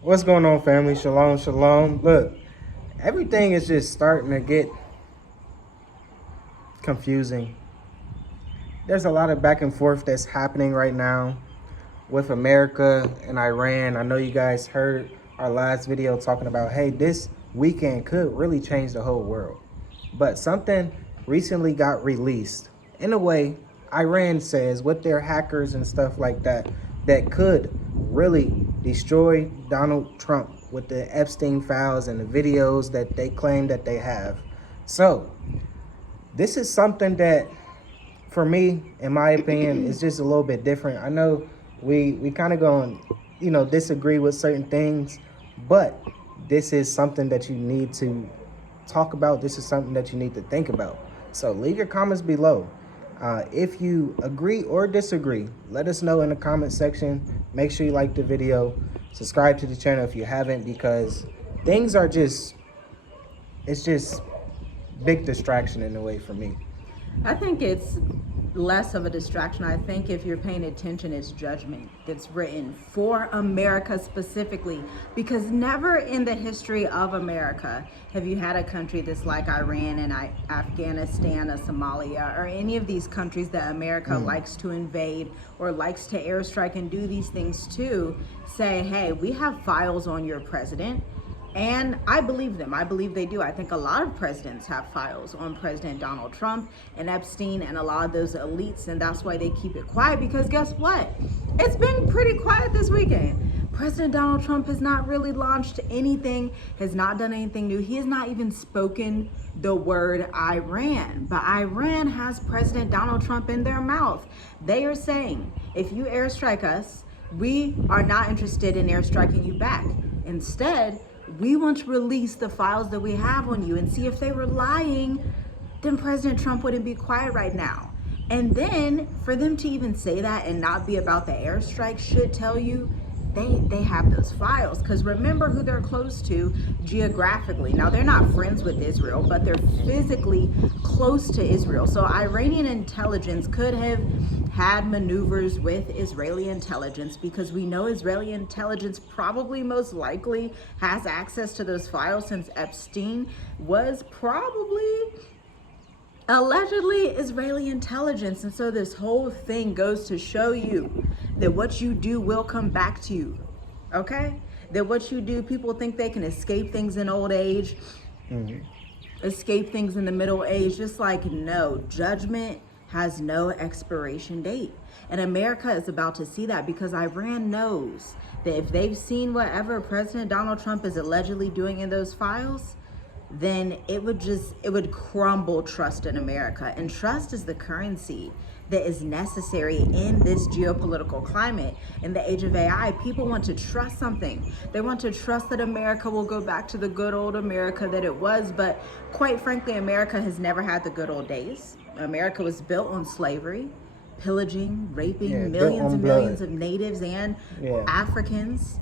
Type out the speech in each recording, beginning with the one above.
What's going on, family? Shalom, shalom. Look, everything is just starting to get confusing. There's a lot of back and forth that's happening right now with America and Iran. I know you guys heard our last video talking about, hey, this weekend could really change the whole world. But something recently got released. In a way, Iran says with their hackers and stuff like that, that could really destroy Donald Trump with the Epstein files and the videos that they claim that they have. So this is something that, for me, in my opinion, is just a little bit different. I know we kind of going, disagree with certain things, but this is something that you need to talk about. This is something that you need to think about. So leave your comments below. If you agree or disagree, let us know in the comment section. Make sure you like the video, subscribe to the channel if you haven't, because things are it's just big distraction in a way for me. I think it's less of a distraction. I think if you're paying attention, it's judgment that's written for America specifically, because never in the history of America have you had a country that's like Iran and Afghanistan or Somalia or any of these countries that America likes to invade or likes to airstrike and do these things to, say, hey, we have files on your president. And I believe them. I believe they do. I think a lot of presidents have files on President Donald Trump and Epstein and a lot of those elites, and that's why they keep it quiet, because guess what? It's been pretty quiet this weekend. President Donald Trump has not really launched anything, has not done anything new. He has not even spoken the word Iran, but Iran has President Donald Trump in their mouth. They are saying, if you airstrike us, we are not interested in airstriking you back. Instead, we want to release the files that we have on you and see if they were lying, then President Trump wouldn't be quiet right now. And then for them to even say that and not be about the airstrike should tell you they have those files, because remember who they're close to geographically. Now, they're not friends with Israel, but they're physically close to Israel. So Iranian intelligence could have had maneuvers with Israeli intelligence, because we know Israeli intelligence probably most likely has access to those files, since Epstein was probably allegedly Israeli intelligence. And so this whole thing goes to show you that what you do will come back to you, okay? That what you do, people think they can escape things in old age, escape things in the middle age. Just like, no, judgment has no expiration date. And America is about to see that, because Iran knows that if they've seen whatever President Donald Trump is allegedly doing in those files, then it would crumble trust in America. And trust is the currency that is necessary in this geopolitical climate. In the age of AI, people want to trust something. They want to trust that America will go back to the good old America that it was. But quite frankly, America has never had the good old days. America was built on slavery, pillaging, raping millions and millions of natives and Africans.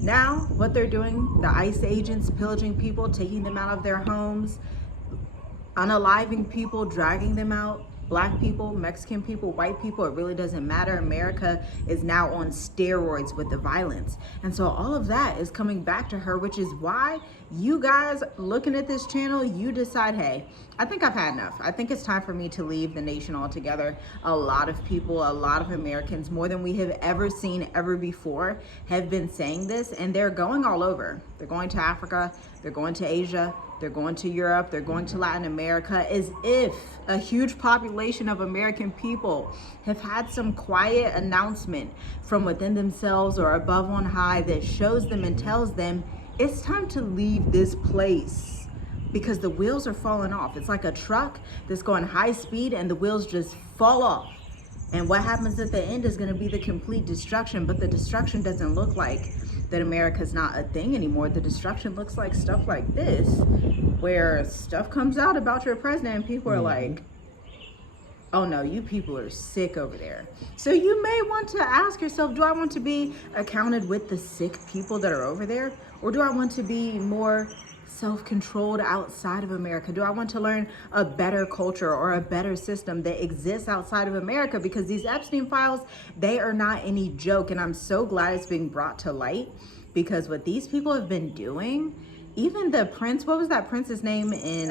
Now, what they're doing, the ICE agents pillaging people, taking them out of their homes, unaliving people, dragging them out, Black people, Mexican people, white people, it really doesn't matter. America is now on steroids with the violence. And so all of that is coming back to her, which is why you guys looking at this channel, you decide, hey, I think I've had enough. I think it's time for me to leave the nation altogether. A lot of people, a lot of Americans, more than we have ever seen ever before, have been saying this, and they're going all over. They're going to Africa, they're going to Asia, they're going to Europe, they're going to Latin America, as if a huge population of American people have had some quiet announcement from within themselves or above on high that shows them and tells them it's time to leave this place, because the wheels are falling off. It's like a truck that's going high speed and the wheels just fall off. And what happens at the end is going to be the complete destruction. But the destruction doesn't look like that America's not a thing anymore. The destruction looks like stuff like this, where stuff comes out about your president and people are like, oh no, you people are sick over there. So you may want to ask yourself, do I want to be accounted with the sick people that are over there? Or do I want to be more self-controlled outside of America? Do I want to learn a better culture or a better system that exists outside of America? Because these Epstein files, they are not any joke. And I'm so glad it's being brought to light, because what these people have been doing, even the prince, what was that prince's name in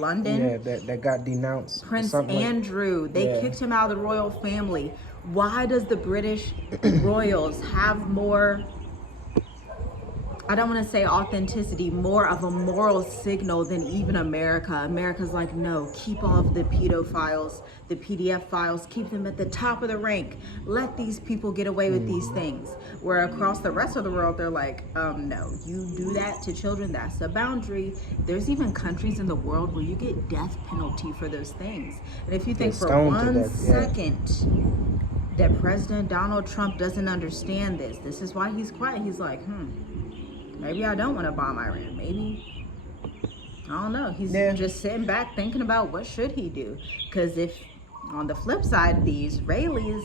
London? Yeah, that got denounced. Prince Andrew. They kicked him out of the royal family. Why does the British royals have more, I don't want to say authenticity, more of a moral signal than even America? America's like, no, keep all of the pedophiles, the PDF files, keep them at the top of the rank. Let these people get away with these things. Where across the rest of the world, they're like, no, you do that to children, that's a boundary. There's even countries in the world where you get death penalty for those things. And if you think for 1 second that President Donald Trump doesn't understand this, this is why he's quiet. He's like, maybe I don't want to bomb Iran. Maybe, I don't know. He's just sitting back thinking about what should he do. Because if, on the flip side, the Israelis,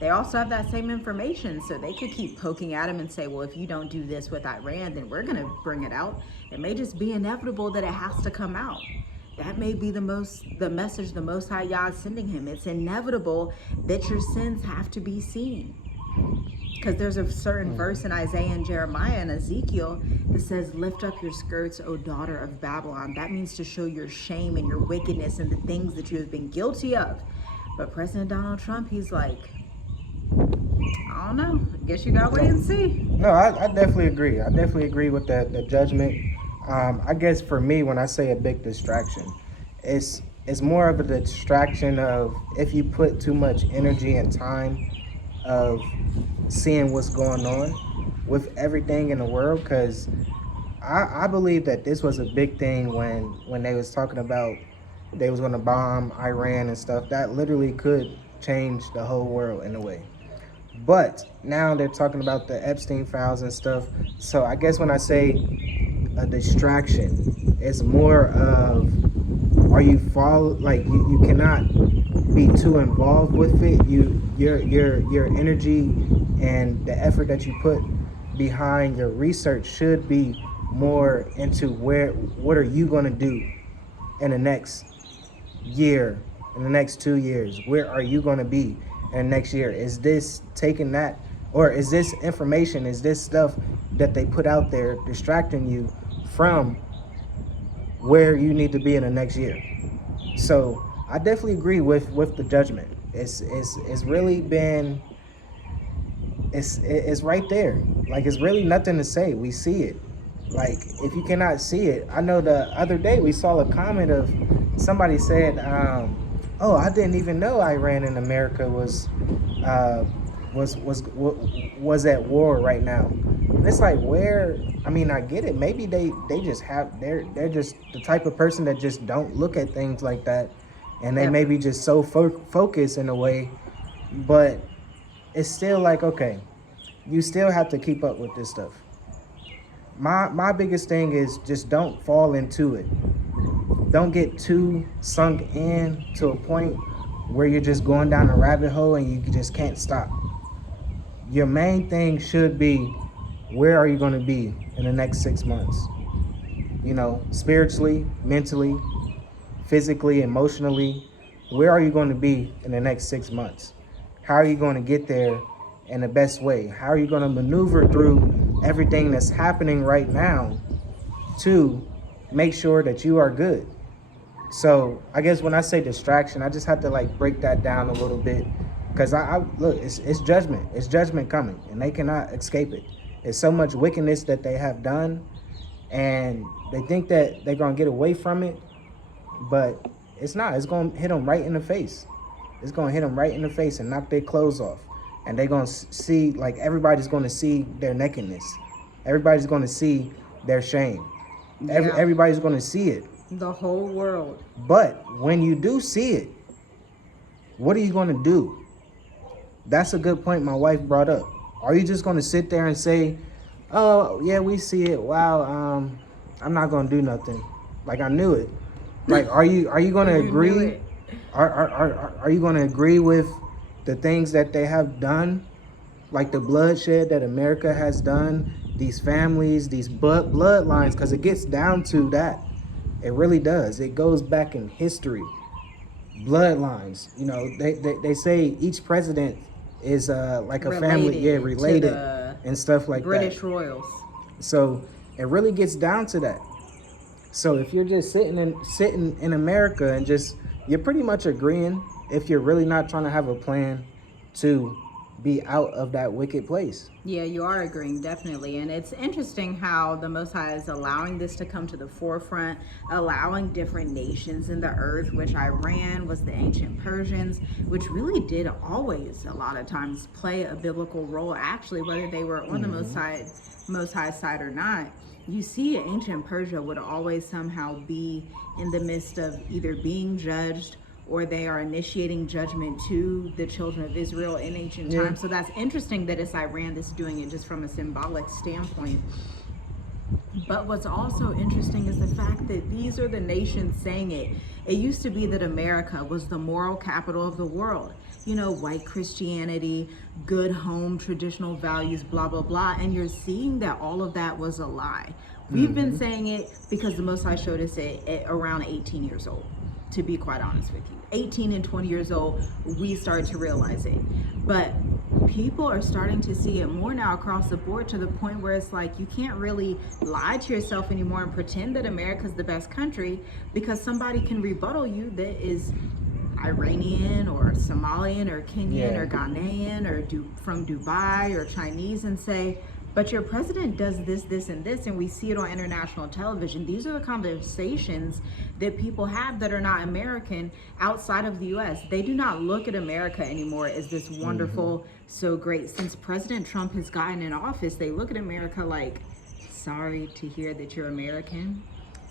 they also have that same information. So they could keep poking at him and say, well, if you don't do this with Iran, then we're going to bring it out. It may just be inevitable that it has to come out. That may be the message the Most High Yah is sending him. It's inevitable that your sins have to be seen. Because there's a certain verse in Isaiah and Jeremiah and Ezekiel that says, lift up your skirts, O daughter of Babylon. That means to show your shame and your wickedness and the things that you have been guilty of. But President Donald Trump, he's like, I don't know. I guess you got to wait and see. No, I definitely agree. I definitely agree with the judgment. I guess for me, when I say a big distraction, it's more of a distraction of if you put too much energy and time of seeing what's going on with everything in the world. Because I believe that this was a big thing when they was talking about they was going to bomb Iran and stuff. That literally could change the whole world in a way. But now they're talking about the Epstein files and stuff. So I guess when I say a distraction, it's more of, are you you cannot be too involved with it. Your energy and the effort that you put behind your research should be more into what are you going to do in the next year, in the next 2 years? Where are you going to be in the next year? Is this taking that, or is this information, is this stuff that they put out there distracting you from where you need to be in the next year? So I definitely agree with the judgment. It's really been, it's right there. Like, it's really nothing to say. We see it. Like, if you cannot see it, I know the other day we saw a comment of somebody said, oh, I didn't even know Iran and America was at war right now. And it's like, where, I mean, I get it. Maybe they just have, they're just the type of person that just don't look at things like that. And they may be just so focused in a way, but it's still like, okay, you still have to keep up with this stuff. My biggest thing is just don't fall into it. Don't get too sunk in to a point where you're just going down a rabbit hole and you just can't stop. Your main thing should be, where are you going to be in the next 6 months? You know, spiritually, mentally, physically, emotionally. Where are you going to be in the next 6 months? How are you going to get there in the best way? How are you going to maneuver through everything that's happening right now to make sure that you are good? So I guess when I say distraction, I just have to like break that down a little bit, because I look, it's judgment. It's judgment coming, and they cannot escape it. It's so much wickedness that they have done, and they think that they're going to get away from it, but it's not. It's going to hit them right in the face. It's going to hit them right in the face and knock their clothes off. And they're going to see, like, everybody's going to see their nakedness. Everybody's going to see their shame. Yeah. Everybody's going to see it. The whole world. But when you do see it, what are you going to do? That's a good point my wife brought up. Are you just going to sit there and say, oh, yeah, we see it. Wow, I'm not going to do nothing. Like, I knew it. Like, are you going to agree? Are you going to agree with the things that they have done like the bloodshed that America has done, these families, these bloodlines, because it gets down to that. It really does. It goes back in history. Bloodlines. You know, they say each president is like a family, yeah, Related to related the and stuff like that. British royals. So it really gets down to that. So if you're just sitting in America and just you're pretty much agreeing if you're really not trying to have a plan to be out of that wicked place. Yeah, you are agreeing, definitely. And it's interesting how the Most High is allowing this to come to the forefront, allowing different nations in the earth, which Iran was the ancient Persians, which really did always, a lot of times, play a biblical role, actually, whether they were on the Most High side or not. You see, ancient Persia would always somehow be in the midst of either being judged or they are initiating judgment to the children of Israel in ancient times. So that's interesting that it's Iran that's doing it just from a symbolic standpoint. But what's also interesting is the fact that these are the nations saying it. It used to be that America was the moral capital of the world. You know, white Christianity, good home, traditional values, blah, blah, blah. And you're seeing that all of that was a lie. We've been saying it because the Most High showed us it at around 18 years old, to be quite honest with you. 18 and 20 years old, we start to realize it. But people are starting to see it more now across the board, to the point where it's like you can't really lie to yourself anymore and pretend that America's the best country, because somebody can rebuttal you that is Iranian or Somalian or Kenyan or Ghanaian or from Dubai or Chinese and say, but your president does this, this, and this, and we see it on international television. These are the conversations that people have that are not American outside of the U.S. They do not look at America anymore as this wonderful, so great. Since President Trump has gotten in office, they look at America like, sorry to hear that you're American.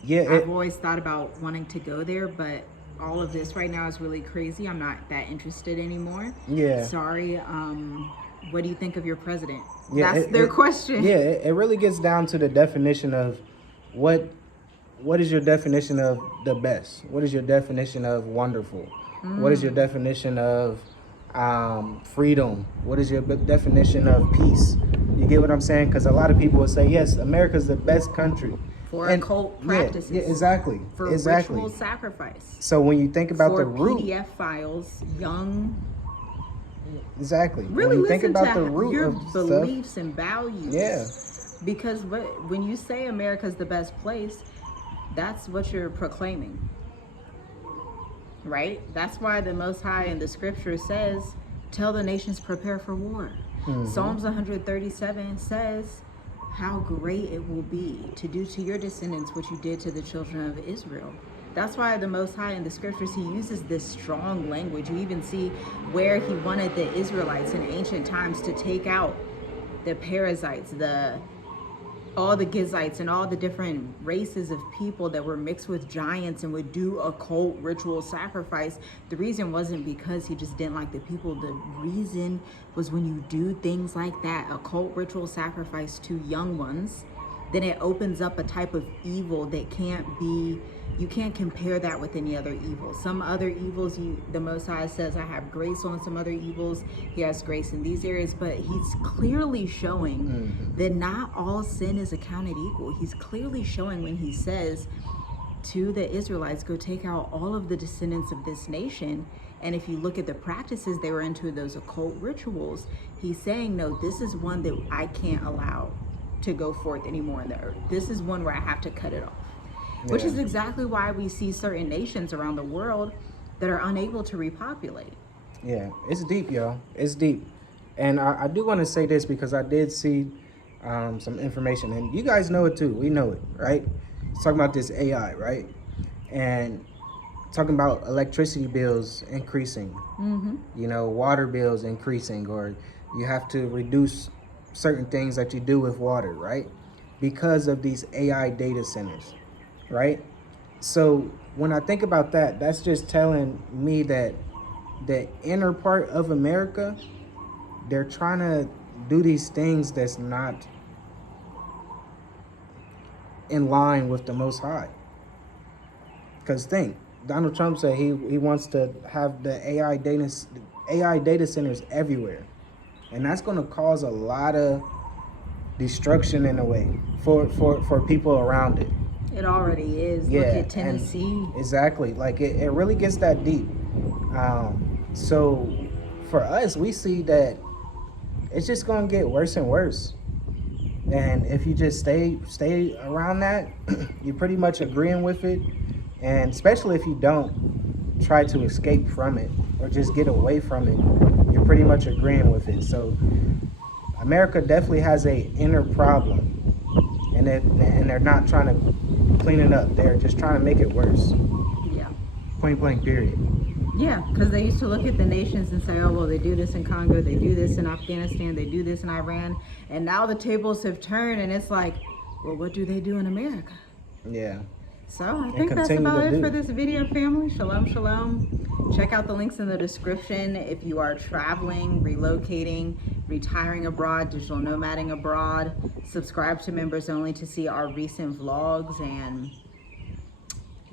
Yeah, I've always thought about wanting to go there, but all of this right now is really crazy. I'm not that interested anymore. Yeah. Sorry. What do you think of your president? Yeah, that's their question. Yeah, it really gets down to the definition of what is your definition of the best? What is your definition of wonderful? What is your definition of freedom? What is your definition of peace? You get what I'm saying? Because a lot of people will say, yes, America's the best country. For occult practices. Yeah, exactly. For ritual sacrifice. So when you think about the root. PDF files, young. Exactly. Really when you think listen about to the root your of beliefs stuff, and values. Yeah. Because when you say America's the best place, that's what you're proclaiming. Right? That's why the Most High in the scripture says, tell the nations prepare for war. Psalms 137 says how great it will be to do to your descendants what you did to the children of Israel. That's why the Most High in the scriptures, he uses this strong language. You even see where he wanted the Israelites in ancient times to take out the Perizzites, all the Gizites, and all the different races of people that were mixed with giants and would do occult ritual sacrifice. The reason wasn't because he just didn't like the people. The reason was when you do things like that, occult ritual sacrifice to young ones, then it opens up a type of evil that you can't compare that with any other evil. Some other evils, the Most High says, I have grace on some other evils. He has grace in these areas, but he's clearly showing that not all sin is accounted equal. He's clearly showing when he says to the Israelites, go take out all of the descendants of this nation. And if you look at the practices they were into, those occult rituals, he's saying, no, this is one that I can't allow to go forth anymore in the earth. This is one where I have to cut it off. Which is exactly why we see certain nations around the world that are unable to repopulate. Yeah, it's deep, y'all. It's deep. And I do want to say this because I did see some information, and you guys know it too. We know it, right? It's talking about this AI, right? And talking about electricity bills increasing, you know, water bills increasing, or you have to reduce certain things that you do with water, right? Because of these AI data centers. Right? So when I think about that, that's just telling me that the inner part of America, they're trying to do these things that's not in line with the Most High. Because think, Donald Trump said he wants to have the AI data centers everywhere. And that's going to cause a lot of destruction in a way for people around it. It already is. Yeah, Look at and Tennessee. exactly. Like it really gets that deep. So for us, we see that it's just gonna get worse and worse. And if you just stay around that, you're pretty much agreeing with it. And especially if you don't try to escape from it or just get away from it, you're pretty much agreeing with it. So America definitely has a inner problem, and they're not trying to clean it up. They're just trying to make it worse. Yeah. Point blank. Period. Yeah, because they used to look at the nations and say, oh, well, they do this in Congo, they do this in Afghanistan, they do this in Iran. And now the tables have turned and it's like, well, what do they do in America? Yeah. So I think that's about it for this video, family. Shalom, shalom. Check out the links in the description if you are traveling, relocating, retiring abroad, digital nomading abroad. Subscribe to members only to see our recent vlogs, and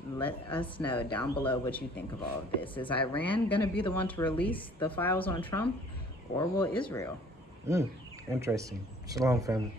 let us know down below what you think of all of this. Is Iran going to be the one to release the files on Trump, or will Israel? Interesting. Shalom, family.